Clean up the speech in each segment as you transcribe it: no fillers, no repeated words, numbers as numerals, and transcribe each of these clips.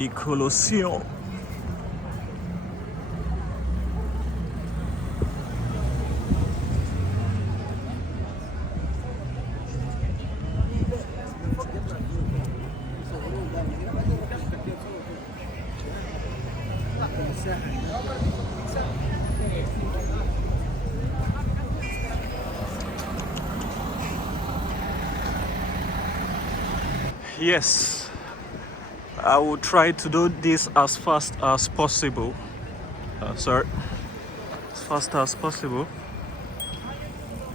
the Colosseum. Yes, I will try to do this as fast as possible. As fast as possible,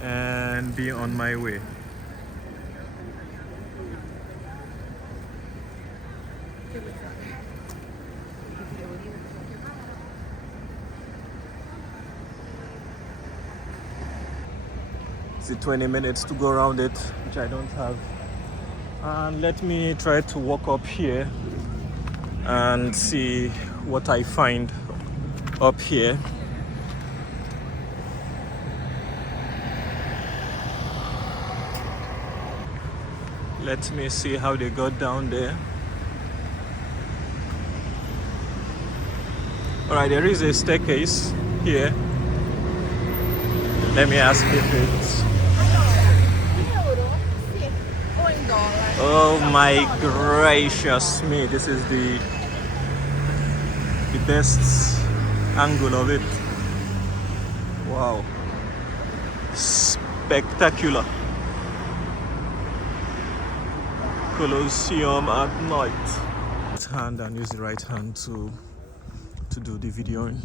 and be on my way. It's 20 minutes to go around it, which I don't have. And let me try to walk up here and see what I find up here. Let me see how they got down there. Alright, there is a staircase here. Let me ask if it's... Oh my gracious me, this is the best angle of it. Wow, spectacular. Colosseum at night. Right hand, and use the right hand to do the videoing.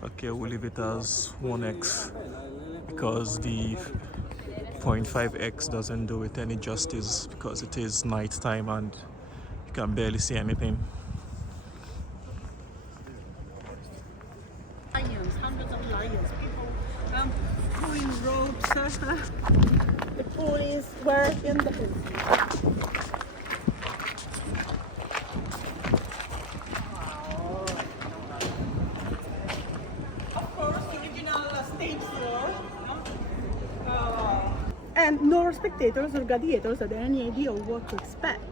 Okay, we'll leave it as 1x because the 0.5x doesn't do it any justice because it is night time and you can barely see anything. Lions, hundreds of lions, people pulling ropes. The police were in the police. And no spectators or gladiators had any idea of what to expect.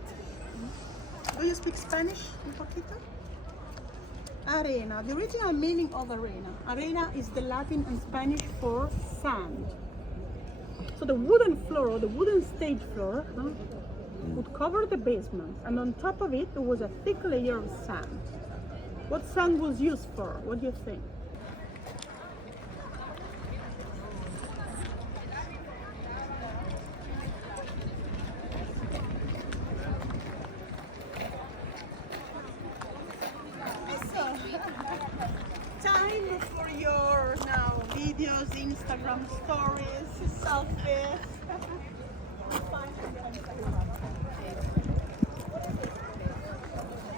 Do you speak Spanish, un poquito? Arena, the original meaning of arena. Arena is the Latin and Spanish for sand. So the wooden floor, the wooden stage floor, would cover the basement, and on top of it there was a thick layer of sand. What sand was used for? What do you think? Time for your now videos, Instagram stories, selfies.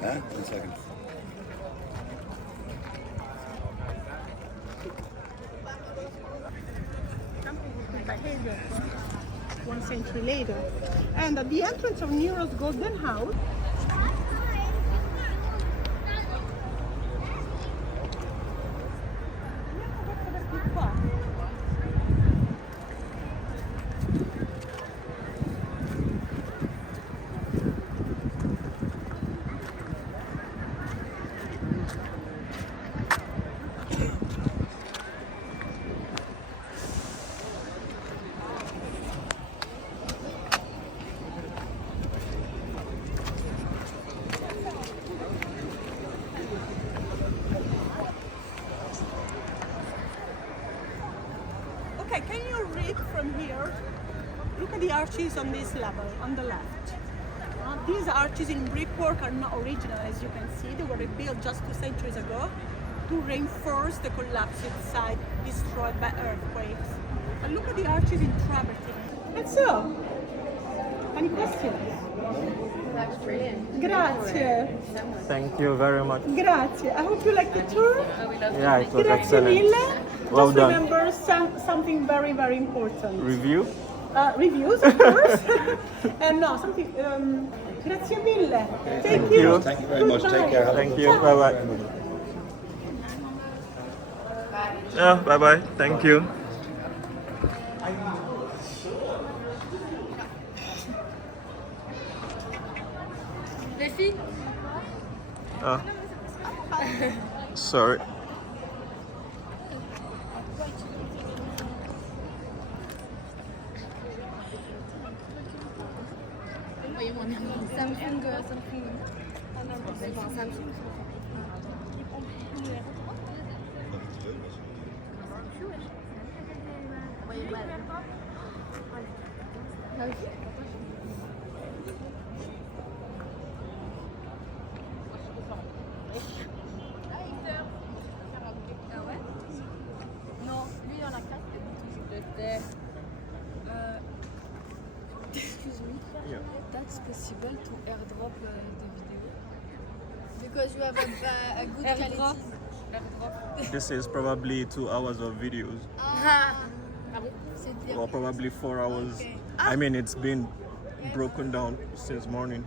Huh? 1 second. Behavior 1 century later. And at the entrance of Nero's Golden House, okay, can you read from here? Look at the arches on this level, on the left. These arches in brickwork are not original, as you can see. They were rebuilt just 2 centuries ago to reinforce the collapsed site destroyed by earthquakes. And look at the arches in travertine. And so, any questions? That's brilliant. Grazie. Thank you very much. Grazie. I hope you liked the tour. Yeah, it was Grazie excellent. mille. Well Just done. remember something very, very important. Review? Reviews, of course. And no, something. Grazie mille. Thank you. Thank you very much. Take care. Thank you. Bye bye. Yeah, bye bye. Thank you. Les filles? Ah. Sorry. Samsung, Samsung. Non, lui il en a 4. Excuse me, Yeah. that's possible to airdrop the video. Because you have a good Airdrop. quality. Airdrop. This is probably 2 hours of videos, C'est bien. or probably 4 hours. Okay. I mean, it's been broken down since morning.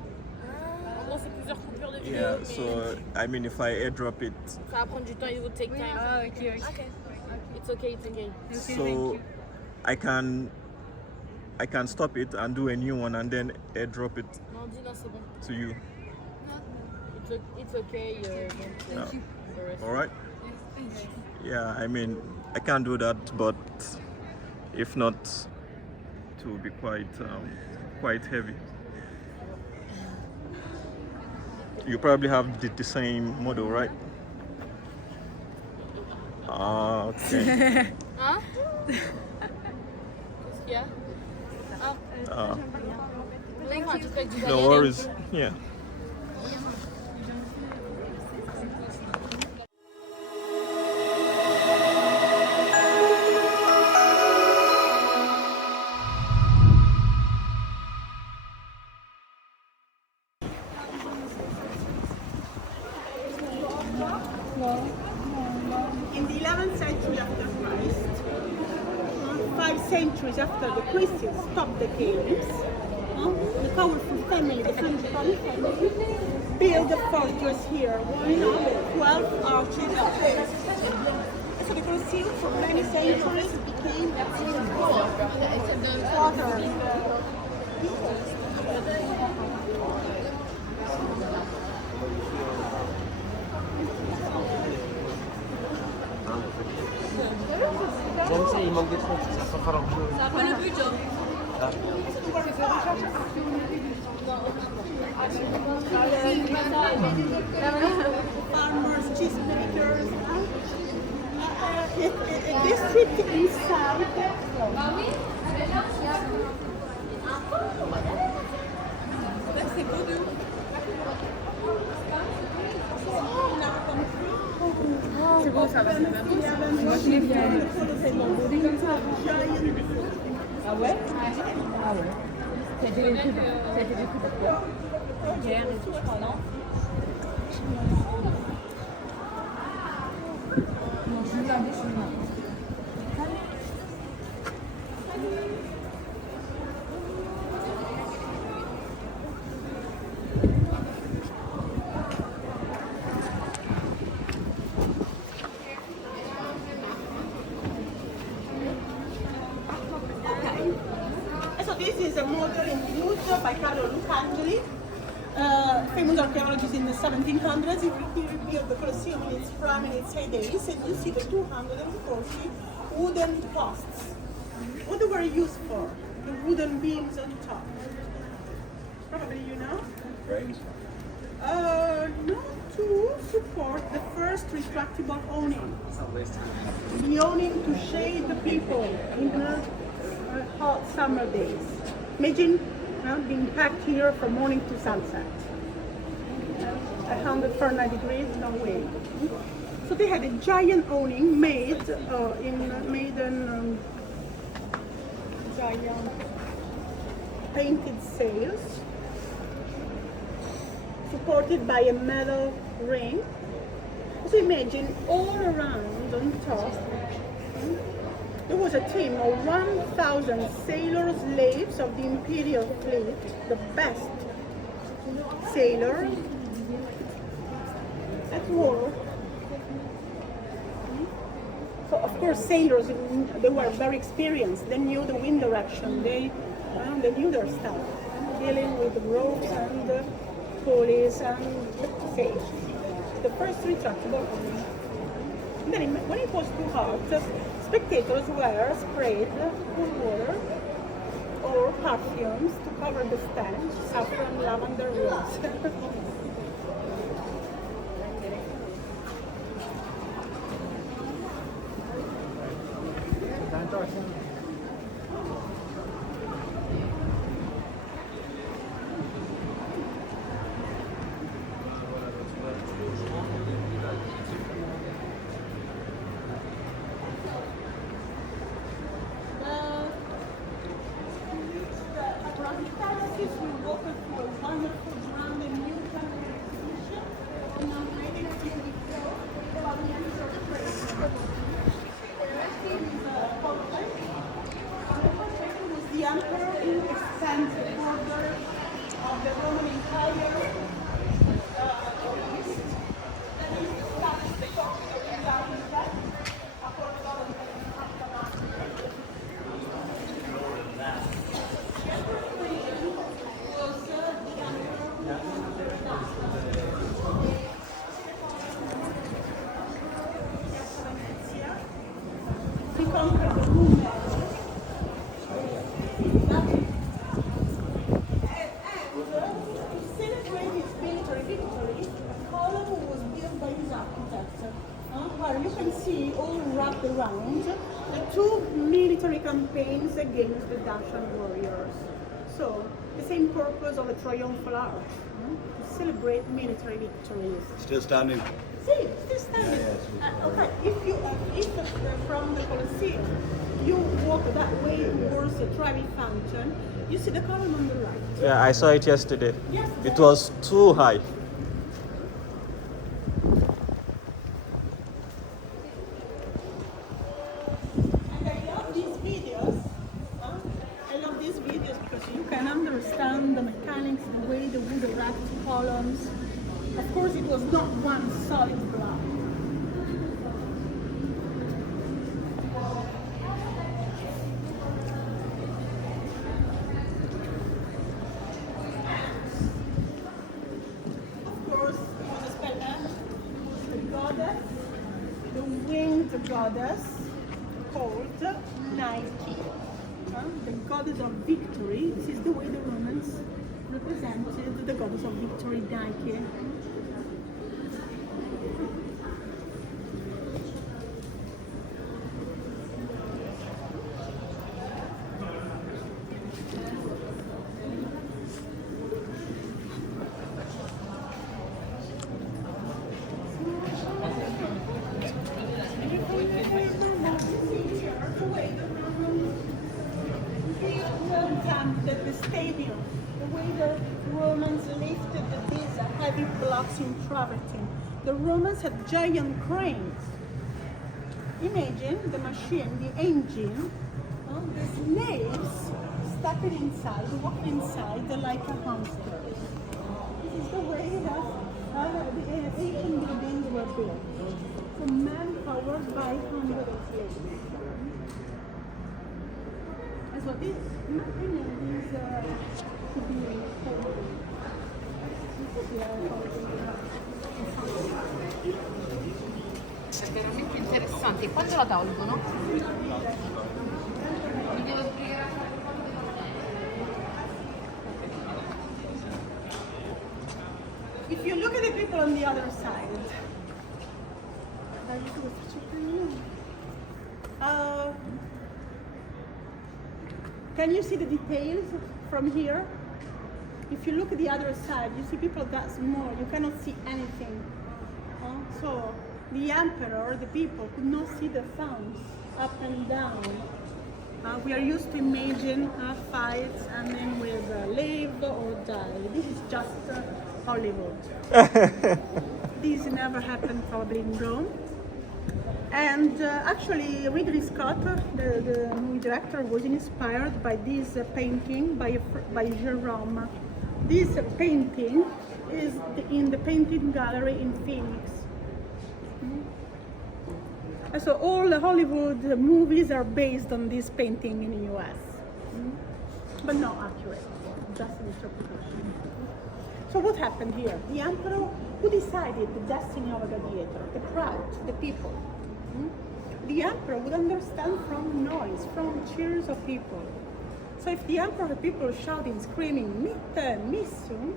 En gros, c'est plusieurs coupures de vidéo. Yeah, mais so I mean, if I airdrop it, ça va prendre du temps, it will take time. Ah, ok, ok. Okay. It's okay, it's okay. so I can stop it and do a new one and then airdrop it Non, dis non, c'est bon. to you. It's okay. No. The rest. All right? Yeah, I mean, I can do that, but if not, it will be quite heavy. You probably have the same model, right? Ah, okay. Hein? Qu'est-ce qu'il y a? Ah, Vous voulez faire un truc avec du no Valiant? worries. Yeah. In the 11th century after Christ, 5 centuries after the Christians stopped the games, the powerful family, the French family, built a fortress here, 12 arches of base. So the Colosseum for many centuries became a water. Même si il manque des trucs, ça peut faire un peu. C'est un peu le but, genre. Farmers, cheesemakers, a district inside. C'est bon, ça va, c'est bien. Moi, je l'ai vu. Ah ouais? Ah ouais. Ça a été vécu pourquoi? Guerre et tout, je crois, non? Non, je suis là, je suis là. So this is a model in wood by Carlo Lucangeli, famous archaeologist in the 1700s. He rebuilt the Colosseum in its prime and its heydays, and you see the 240 wooden posts. What they were used for? The wooden beams on top. Probably you know? Right. Not to support the first retractable awning. The awning to shade the people in hot summer days. Imagine being packed here from morning to sunset. 100 Fahrenheit degrees, no way. So they had a giant awning made in giant painted sails, supported by a metal ring. So imagine all around on top, there was a team of 1,000 sailors, slaves of the imperial fleet, the best sailors at war. So of course sailors, they were very experienced. They knew the wind direction. They knew their stuff, dealing with ropes and pulleys and sails. The first retractable. Then when it was too hot, spectators were sprayed with water or perfumes to cover the stench, saffron, lavender, rose. The emperor who expanded the border of the Roman Empire east, that is established the capital in Latin that according to he conquered the Romans. You can see all wrapped around the two military campaigns against the Dacian warriors. So the same purpose of a triumphal arch, to celebrate military victories. Still standing. See, still standing. Okay, if from the Colosseum you walk that way towards the Trevi Fountain, you see the column on the right. Yeah, I saw it yesterday. Yesterday. It was too high. Because you can understand the mechanics, the way the wood erects columns. Of course, it was not one solid block. Of course, it was a spell, the goddess, the winged goddess called Nike. The goddess of victory. This is the way the Romans represented the goddess of victory, Nike. The stadium, the way the Romans lifted these heavy blocks in travertine. The Romans had giant cranes. Imagine the machine, the engine, the slaves stepping inside, walking inside like a hamster. This is the way that the ancient buildings were built. So man powered by hundreds of slaves. So this, in my opinion, is to be È veramente interessante. E quando la tolgono? If you look at the people on the other side, can you see the details from here? If you look at the other side, you see people that small, you cannot see anything. So the emperor, the people, could not see the thumbs up and down. We are used to imagine fights and then with live or die. This is just Hollywood. This never happened probably in Rome. And actually, Ridley Scott, the movie director, was inspired by this painting by Jerome. This painting is in the painting gallery in Phoenix. So all the Hollywood movies are based on this painting in the US, but not accurate, just an interpretation. So what happened here? The emperor, who decided the destiny of a gladiator? The crowd, the people. The emperor would understand from noise, from cheers of people. So if the emperor, the people shouting, screaming, mitte, missum,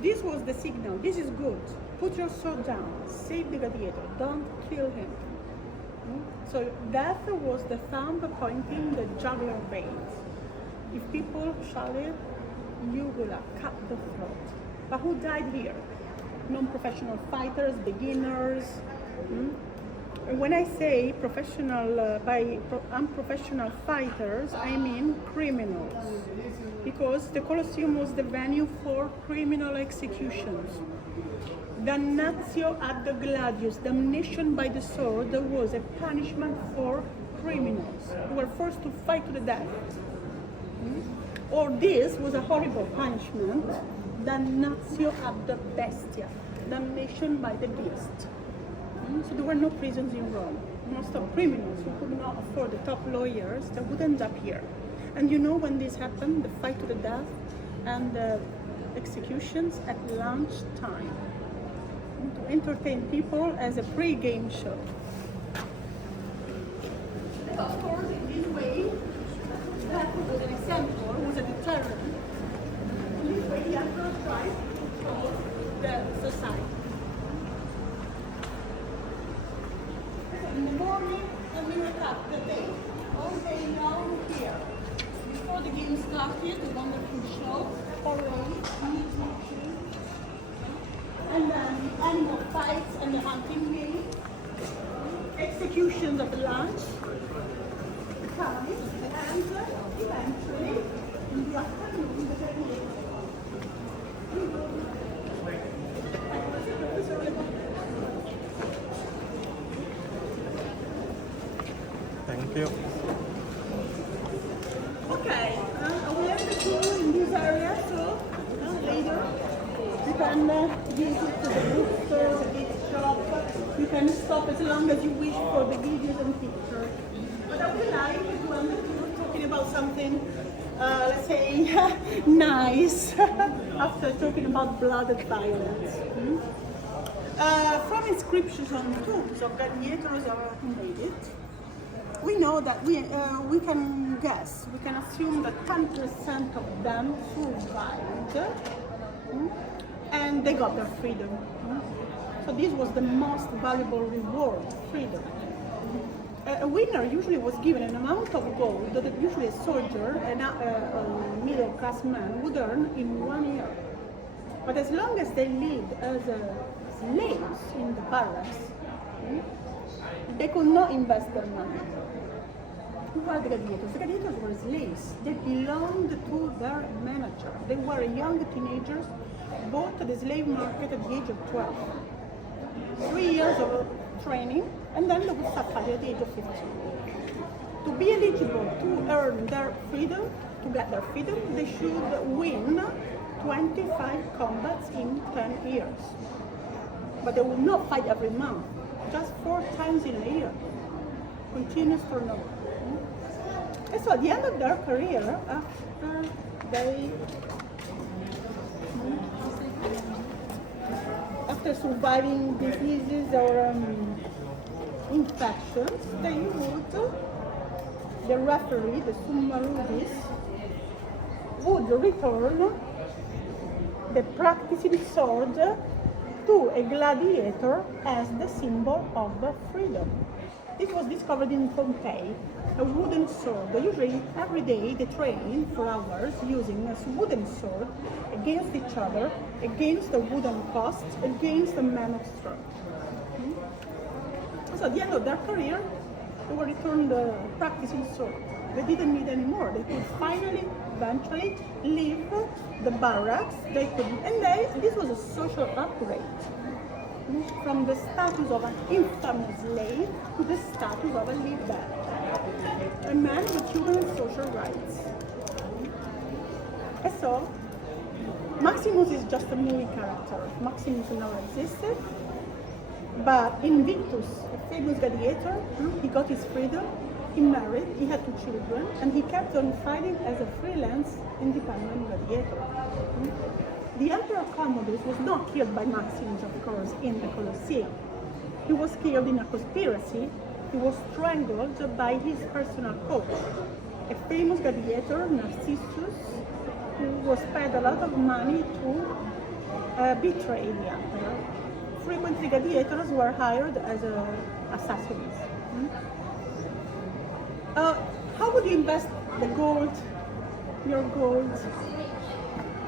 this was the signal. This is good. Put your sword down. Save the gladiator. Don't kill him. So death was the thumb pointing the jugular vein. If people shouted, you will cut the throat. But who died here? Non-professional fighters, beginners. When I say unprofessional fighters, I mean criminals. Because the Colosseum was the venue for criminal executions. Damnatio ad gladius, damnation by the sword, was a punishment for criminals who were forced to fight to the death. Or this was a horrible punishment, damnatio ad bestia, damnation by the beast. So there were no prisons in Rome. Most of criminals who could not afford the top lawyers, they would end up here. And you know when this happened, the fight to the death and the executions at lunchtime, to entertain people as a pre-game show. Of course, in this way, that was an example, was a deterrent. In this way, the emperor tried to control the society. In the morning, and we wake up the day, all day long here. Before the game started, the wonderful show, parade, and then the animal fights and the hunting game, executions of the lunch, time, and eventually, in the afternoon, the gladiator. Thank you. Okay, I will end the tour in this area, so later you can visit the bookstore, the gift shop. You can stop as long as you wish for the videos and pictures. But I would like to end the tour talking about something, let's say, nice, after talking about blood and violence. From inscriptions on tombs of gladiators or invaded, we know that we can guess, we can assume that 10% of them survived and they got their freedom. So this was the most valuable reward, freedom. A winner usually was given an amount of gold that usually a soldier, a middle-class man, would earn in 1 year. But as long as they lived as slaves in the barracks, they could not invest their money. Who were the gladiators? The gladiators were slaves. They belonged to their manager. They were young teenagers bought to the slave market at the age of 12. 3 years of training, and then they would start fighting at the age of 15. To be eligible to earn their freedom, to get their freedom, they should win 25 combats in 10 years. But they will not fight every month, just 4 times in a year. Continuous turnover. And so at the end of their career, after surviving diseases or infections, they would, the referee, the summa ludis, would return the practicing sword to a gladiator as the symbol of freedom. This was discovered in Pompeii, a wooden sword. Usually every day they train for hours using a wooden sword against each other, against the wooden posts, against the man of strength. So at the end of their career, they were returned the practicing sword. They didn't need any more. They could finally, eventually, leave the barracks. They could, and this was a social upgrade. From the status of an infamous slave to the status of a leader, a man with human and social rights. And so, Maximus is just a movie character. Maximus never existed, but Invictus, a famous gladiator, he got his freedom, he married, he had 2 children, and he kept on fighting as a freelance independent gladiator. the Emperor Commodus was not killed by Maximus, of course, in the Colosseum. He was killed in a conspiracy. He was strangled by his personal coach, a famous gladiator, Narcissus, who was paid a lot of money to betray the emperor. Frequently, gladiators were hired as assassins. How would you invest the gold, your gold,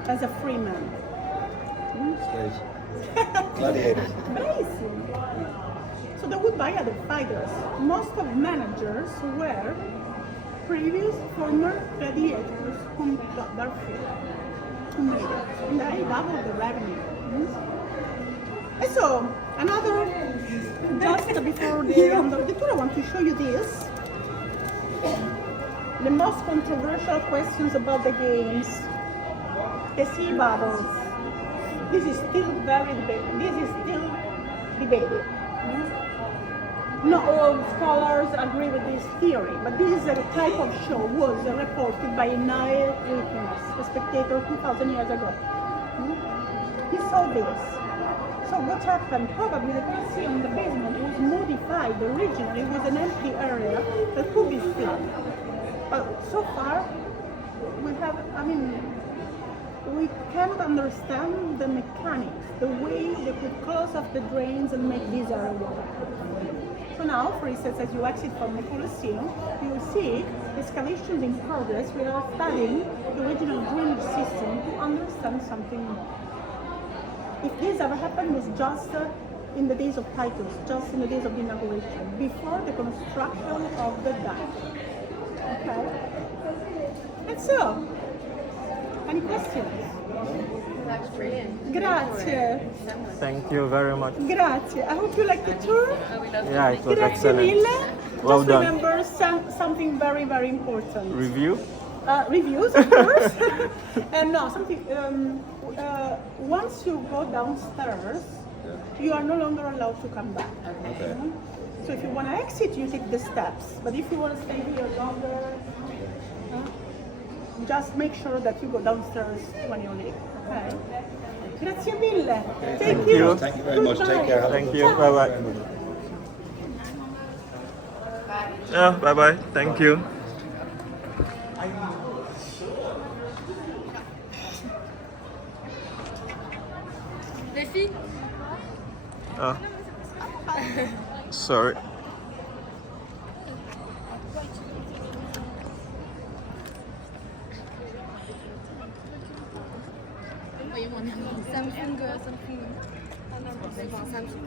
as a free man? Gladiators. Amazing. So they would buy other fighters. Most of managers were previous former gladiators who got their food, who made it, and they doubled the revenue. And so another, just before the end of the tour, I want to show you this. The most controversial questions about the games, the sea bubbles. This is still very debated. This is still debated. Not all scholars agree with this theory, but this type of show was reported by an eyewitness, a spectator 2,000 years ago. He saw this. So what happened? Probably the Colosseum, the basement, was modified. Originally, it was an empty area that could be filled. But so far, we cannot understand the mechanics, the way they could close off the drains and make this area water. So now, for instance, as you exit from the Colosseum, you will see excavations in progress. We are studying the original drainage system to understand something. If this ever happened, it was just in the days of Titus, just in the days of the inauguration, before the construction of the dam. Okay? And so, any questions? That's brilliant. Grazie. Thank you very much. Grazie. I hope you like the tour. Yeah, it was Grazie excellent. mille. Well Just done. remember something very, very important. Review? Reviews, of course. And no, something. Once you go downstairs, you are no longer allowed to come back. Okay. So if you want to exit, you take the steps. But if you want to stay here longer, just make sure that you go downstairs when you leave. Okay. Grazie mille. Thank you. Thank you very much. Take care. Have a Thank good you. time. Bye bye. Yeah, bye bye. Thank you. Les filles? Oh. Sorry. Samsung. Samsung.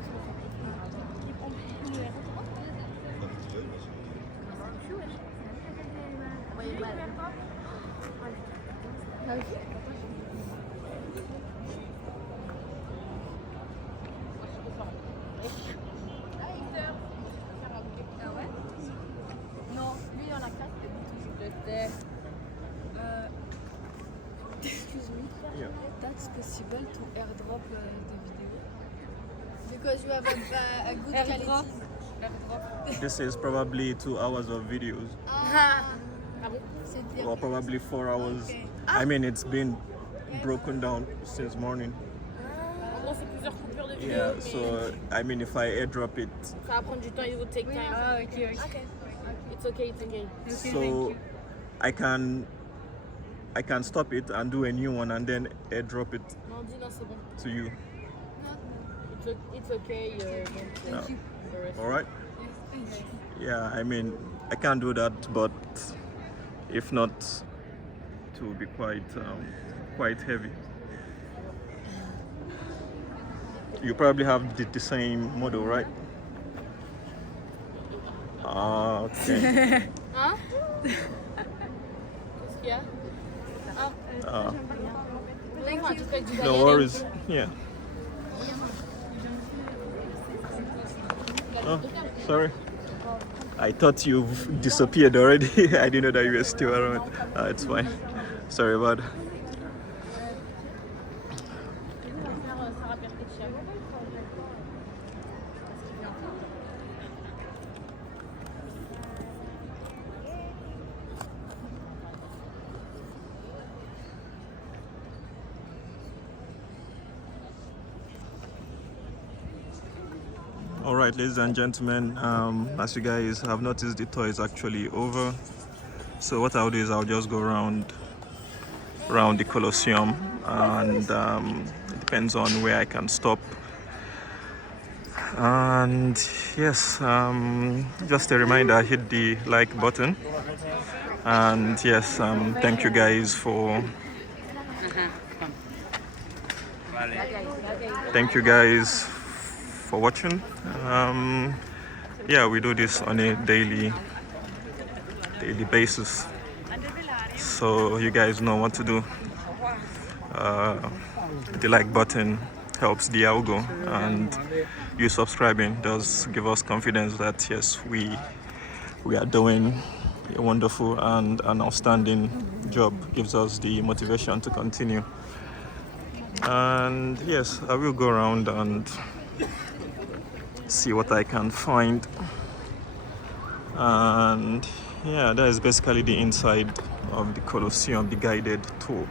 Non, lui dans la classe, je t'ai. Excuse me. Yeah. That's possible to airdrop the video. Because you have a good Airdrop. quality. This is probably 2 hours of videos, C'est bien. or probably 4 hours. Okay. I mean, it's been broken down since morning. En gros, c'est plusieurs coupures de vidéo. Yeah, mais so I mean, if I airdrop it, ça va prendre du temps, it will take time. Ah, ok, ok. Okay. It's okay, it's okay. so I can stop it and do a new one and then airdrop it Non, dis non, c'est bon. to you. It's okay. No. The rest. All right? Yeah, I mean, I can do that, but if not, it will be quite heavy. You probably have the same model, right? Ah, okay. Hein? Qu'est-ce qu'il y a? Ah, enfin, un truc avec du No balai. worries. Yeah. Oh, sorry. I thought you've disappeared already. I didn't know that you were still around. It's fine. Sorry about that. All right, ladies and gentlemen, as you guys have noticed, the tour is actually over. So what I'll do is I'll just go around the Colosseum, and it depends on where I can stop. And yes, just a reminder, hit the like button. And yes, thank you guys for watching. Yeah, we do this on a daily basis, so you guys know what to do. The like button helps the algo, and you subscribing does give us confidence that yes, we are doing a wonderful and an outstanding job. Gives us the motivation to continue. And yes, I will go around and see what I can find. And yeah, that is basically the inside of the Colosseum, the guided tour.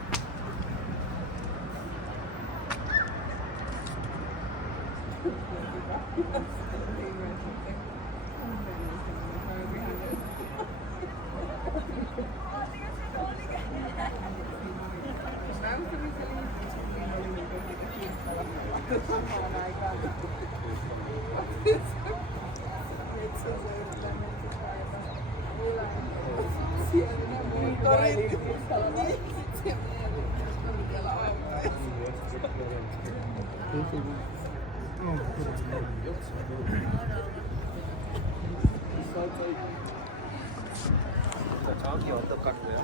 정확히 어떡 같고요?